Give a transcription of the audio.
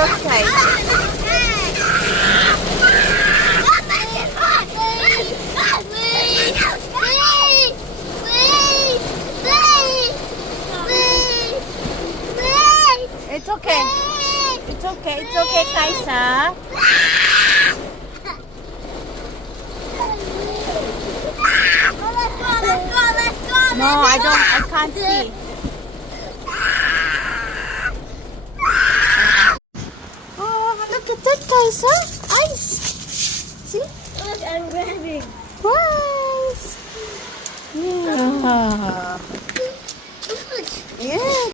okay. It's okay. It's okay. It's okay, Kaisa. No, I can't see. Oh, look at that, Kaisa. Ice. See? Look, I'm grabbing. Ice. Yeah.